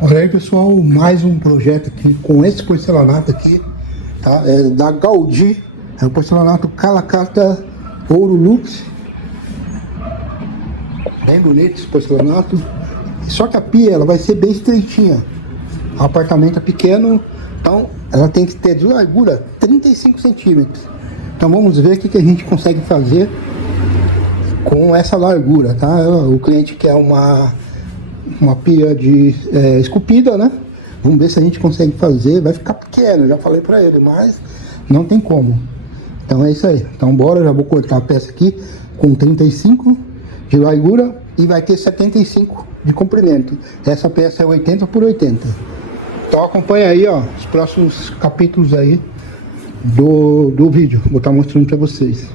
Olha aí, pessoal, mais um projeto aqui com esse porcelanato aqui, tá? É da Gaudí, é o porcelanato Calacata Ouro Lux, bem bonito esse porcelanato. Só que a pia ela vai ser bem estreitinha. O apartamento é pequeno, então ela tem que ter de largura 35 centímetros. Então vamos ver o que a gente consegue fazer com essa largura, tá? O cliente quer uma pia de esculpida, né? Vamos ver se a gente consegue fazer. Vai ficar pequeno, já falei pra ele, mas não tem como. Então é isso aí. Então bora, já vou cortar a peça aqui com 35 de largura e vai ter 75 de comprimento. Essa peça é 80 por 80. Então acompanha aí, ó, os próximos capítulos aí do vídeo. Vou estar mostrando pra vocês.